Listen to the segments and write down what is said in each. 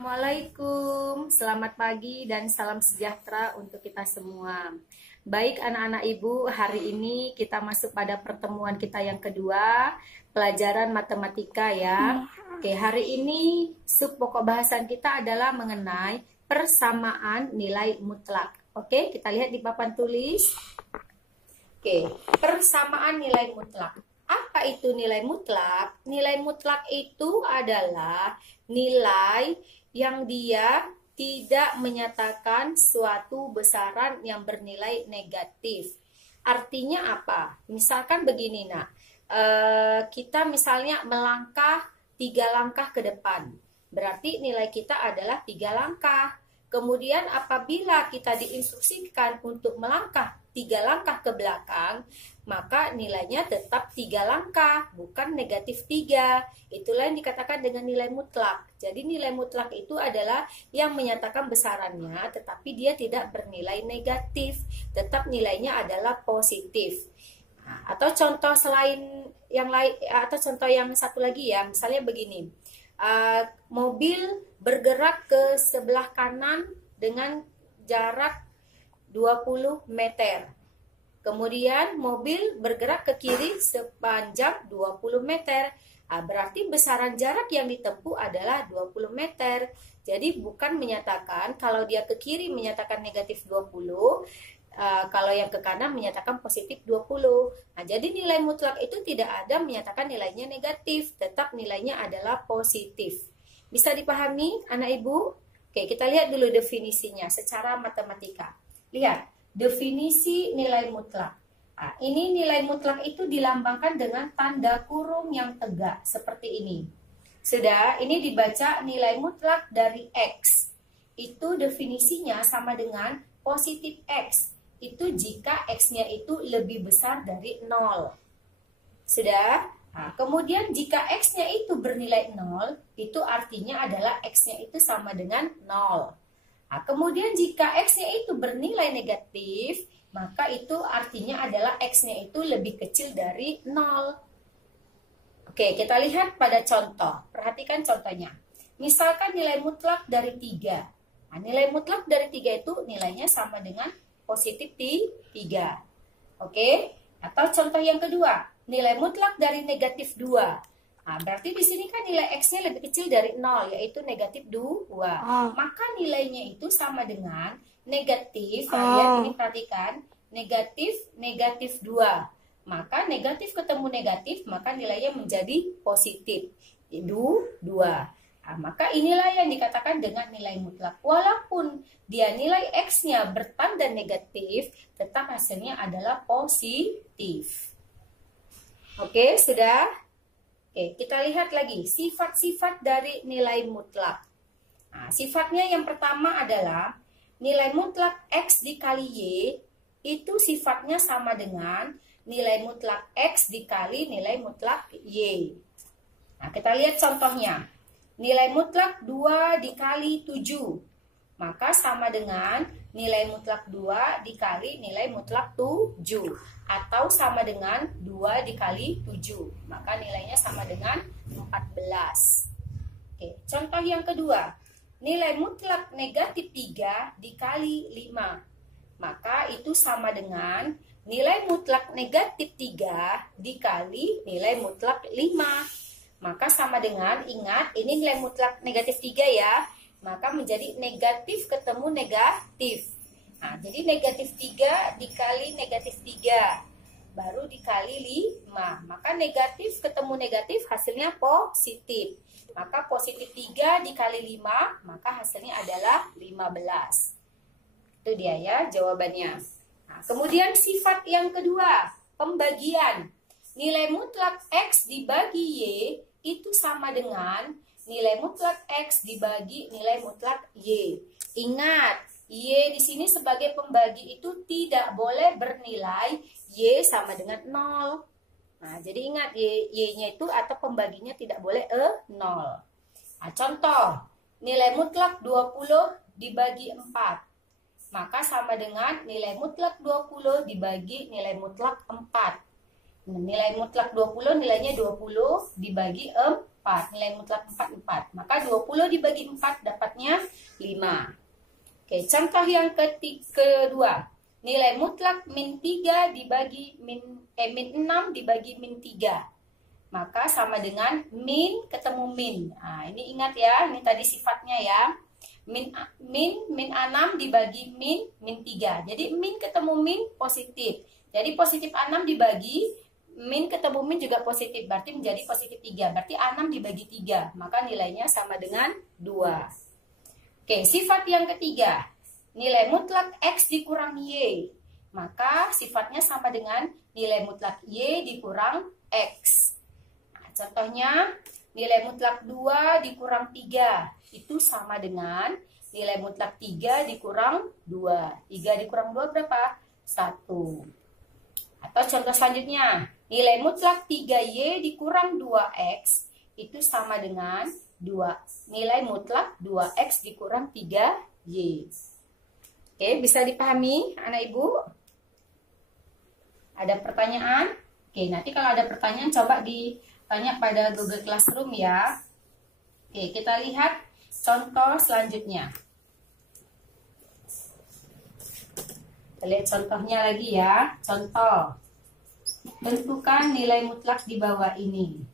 Assalamualaikum, selamat pagi dan salam sejahtera untuk kita semua. Baik anak-anak ibu, hari ini kita masuk pada pertemuan kita yang kedua, pelajaran matematika ya. Oke, hari ini sub pokok bahasan kita adalah mengenai persamaan nilai mutlak. Oke, kita lihat di papan tulis. Oke, persamaan nilai mutlak. Apa itu nilai mutlak? Nilai mutlak itu adalah nilai yang dia tidak menyatakan suatu besaran yang bernilai negatif. Artinya apa? Misalkan begini, nak. Kita misalnya melangkah 3 langkah ke depan. Berarti nilai kita adalah 3 langkah. Kemudian apabila kita diinstruksikan untuk melangkah 3 langkah ke belakang, maka nilainya tetap 3 langkah, bukan negatif 3. Itulah yang dikatakan dengan nilai mutlak. Jadi nilai mutlak itu adalah yang menyatakan besarannya, tetapi dia tidak bernilai negatif. Tetap nilainya adalah positif. Atau contoh selain yang lain, atau contoh yang satu lagi ya, misalnya begini. Mobil bergerak ke sebelah kanan dengan jarak 20 meter. Kemudian mobil bergerak ke kiri sepanjang 20 meter. Berarti besaran jarak yang ditempuh adalah 20 meter. Jadi bukan menyatakan kalau dia ke kiri menyatakan negatif 20, kalau yang ke kanan menyatakan positif 20. Jadi nilai mutlak itu tidak ada menyatakan nilainya negatif, tetap nilainya adalah positif. Bisa dipahami anak ibu? Oke, kita lihat dulu definisinya secara matematika. Lihat, definisi nilai mutlak. Ini nilai mutlak itu dilambangkan dengan tanda kurung yang tegak seperti ini. Sudah, ini dibaca nilai mutlak dari X. Itu definisinya sama dengan positif X. Itu jika X-nya itu lebih besar dari 0. Sudah? Kemudian jika X-nya itu bernilai 0, itu artinya adalah X-nya itu sama dengan 0. Kemudian jika X-nya itu bernilai negatif, maka itu artinya adalah X-nya itu lebih kecil dari 0. Oke, kita lihat pada contoh. Perhatikan contohnya. Misalkan nilai mutlak dari 3. Nilai mutlak dari 3 itu nilainya sama dengan positif 3. Oke? Atau contoh yang kedua, nilai mutlak dari negatif 2. Berarti di sini kan nilai X-nya lebih kecil dari 0, yaitu negatif 2. Maka nilainya itu sama dengan negatif, lihat ini perhatikan, negatif 2. Maka negatif ketemu negatif, maka nilainya menjadi positif, 2. Maka inilah yang dikatakan dengan nilai mutlak. Walaupun dia nilai X-nya bertanda negatif, tetap hasilnya adalah positif. Oke, sudah? Oke, kita lihat lagi sifat-sifat dari nilai mutlak. Sifatnya yang pertama adalah nilai mutlak X dikali Y itu sifatnya sama dengan nilai mutlak X dikali nilai mutlak Y. Kita lihat contohnya. Nilai mutlak 2 dikali 7. Maka sama dengan nilai mutlak 2 dikali nilai mutlak 7. Atau sama dengan 2 dikali 7. Maka nilainya sama dengan 14. Oke, contoh yang kedua. Nilai mutlak negatif 3 dikali 5. Maka itu sama dengan nilai mutlak negatif 3 dikali nilai mutlak 5. Maka sama dengan, ingat ini nilai mutlak negatif 3 ya. Maka menjadi negatif ketemu negatif. Jadi negatif 3 dikali negatif 3. Baru dikali 5. Maka negatif ketemu negatif hasilnya positif. Maka positif 3 dikali 5, maka hasilnya adalah 15. Itu dia ya jawabannya. Kemudian sifat yang kedua, pembagian. Nilai mutlak X dibagi Y itu sama dengan nilai mutlak X dibagi nilai mutlak Y. Ingat, Y di sini sebagai pembagi itu tidak boleh bernilai Y sama dengan 0. Jadi ingat Y-nya itu atau pembaginya tidak boleh 0. Contoh, nilai mutlak 20 dibagi 4. Maka sama dengan nilai mutlak 20 dibagi nilai mutlak 4. Nilai mutlak 20 nilainya 20 dibagi 4. Nilai mutlak 4, 4. Maka 20 dibagi 4 dapatnya 5. Oke, contoh yang kedua. Nilai mutlak min 3 dibagi min 6 dibagi min 3. Maka sama dengan min ketemu min. Nah, ini ingat ya, ini tadi sifatnya ya. Min 6 dibagi min 3. Jadi min ketemu min positif. Jadi positif 6 dibagi min ketemu min juga positif. Berarti menjadi positif 3. Berarti 6 dibagi 3. Maka nilainya sama dengan 2. Oke, sifat yang ketiga. Nilai mutlak X dikurang Y. Maka sifatnya sama dengan nilai mutlak Y dikurang X. Nah, contohnya nilai mutlak 2 dikurang 3. Itu sama dengan nilai mutlak 3 dikurang 2. 3 dikurang 2 berapa? 1. Atau contoh selanjutnya, nilai mutlak 3Y dikurang 2X itu sama dengan nilai mutlak 2X dikurang 3Y. Oke, bisa dipahami anak ibu? Ada pertanyaan? Oke, nanti kalau ada pertanyaan coba ditanya pada Google Classroom ya. Oke, kita lihat contoh selanjutnya. Kita lihat contohnya lagi ya. Contoh. Tentukan nilai mutlak di bawah ini.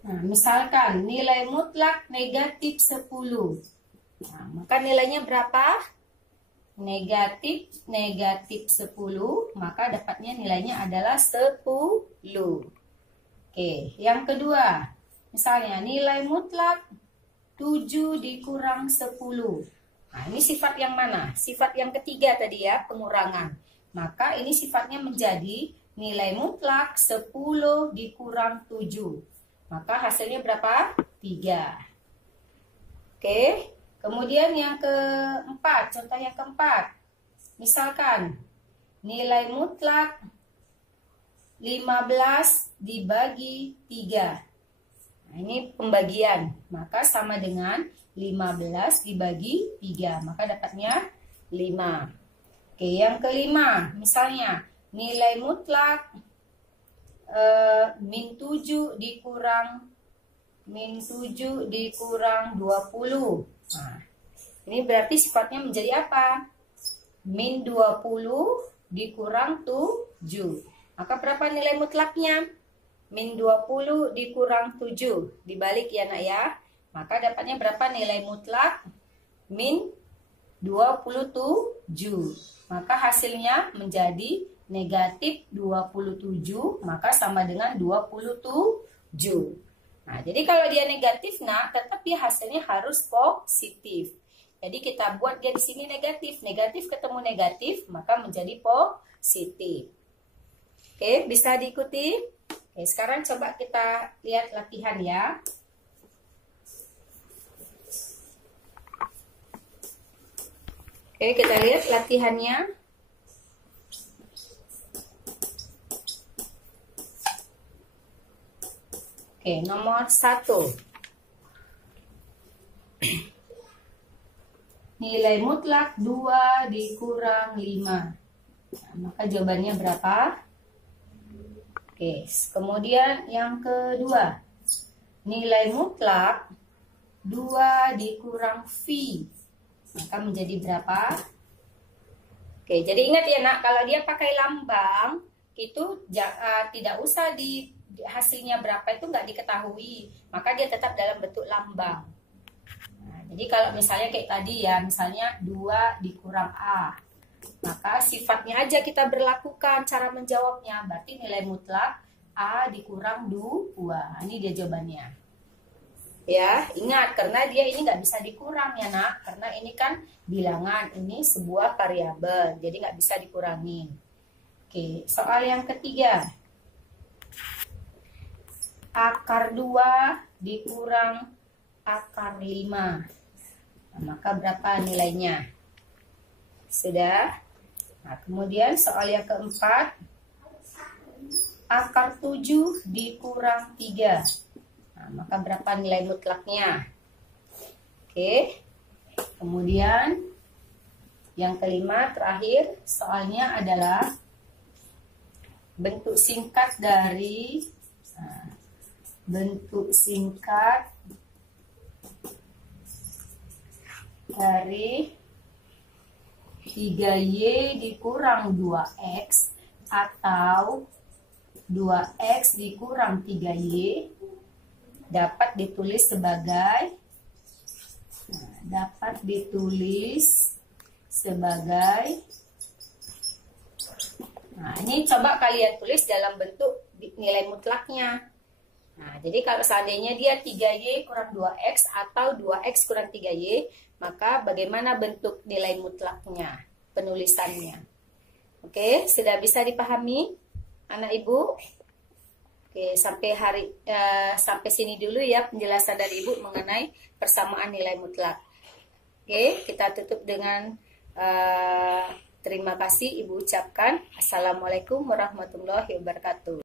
Nah, misalkan nilai mutlak negatif 10. Nah, maka nilainya berapa? Negatif 10, maka dapatnya nilainya adalah 10. Oke, yang kedua, misalnya nilai mutlak 7 dikurang 10. Nah, ini sifat yang mana? Sifat yang ketiga tadi ya, pengurangan. Maka ini sifatnya menjadi nilai mutlak 10 dikurang 7. Maka hasilnya berapa? 3. Oke. Kemudian yang keempat, contoh yang keempat. Misalkan nilai mutlak 15 dibagi 3. Nah, ini pembagian. Maka sama dengan 15 dibagi 3. Maka dapatnya 5. Oke, yang kelima. Misalnya nilai mutlak min 7 dikurang 20. Nah, ini berarti sifatnya menjadi apa? Min 20 dikurang 7. Maka berapa nilai mutlaknya? Min 20 dikurang 7. Dibalik ya nak ya. Maka dapatnya berapa nilai mutlak? Min 27. Maka hasilnya menjadi negatif 27. Maka sama dengan 27. Nah, jadi kalau dia negatif, nak, tetap dia hasilnya harus positif. Jadi kita buat dia di sini negatif. Negatif ketemu negatif, maka menjadi positif. Oke, bisa diikuti? Oke, sekarang coba kita lihat latihan ya. Oke, kita lihat latihannya. Oke, nomor 1. Nilai mutlak 2 dikurang 5. Nah, maka jawabannya berapa? Oke, kemudian yang kedua. Nilai mutlak 2 dikurang V. Maka menjadi berapa? Oke, jadi ingat ya nak, kalau dia pakai lambang, itu tidak usah hasilnya berapa itu nggak diketahui, maka dia tetap dalam bentuk lambang. Nah, jadi kalau misalnya kayak tadi ya, misalnya 2 dikurang A, maka sifatnya aja kita berlakukan cara menjawabnya. Berarti nilai mutlak A dikurang 2. Ini dia jawabannya. Ya, ingat karena dia ini nggak bisa dikurang ya nak, karena ini kan bilangan, ini sebuah variabel, jadi nggak bisa dikurangi. Oke, soal yang ketiga. Akar 2 dikurang akar 5. Nah, maka berapa nilainya? Sudah. Nah, kemudian soal yang keempat. Akar 7 dikurang 3. Nah, maka berapa nilai mutlaknya? Oke. Kemudian yang kelima terakhir soalnya adalah bentuk singkat dari bentuk singkat dari 3Y dikurang 2X atau 2X dikurang 3Y dapat ditulis sebagai nah, ini coba kalian tulis dalam bentuk nilai mutlaknya. Nah, jadi kalau seandainya dia 3Y kurang 2X atau 2X kurang 3Y, maka bagaimana bentuk nilai mutlaknya, penulisannya? Oke, sudah bisa dipahami anak ibu? Oke, sampai sini dulu ya penjelasan dari ibu mengenai persamaan nilai mutlak. Oke, kita tutup dengan terima kasih ibu ucapkan. Assalamualaikum warahmatullahi wabarakatuh.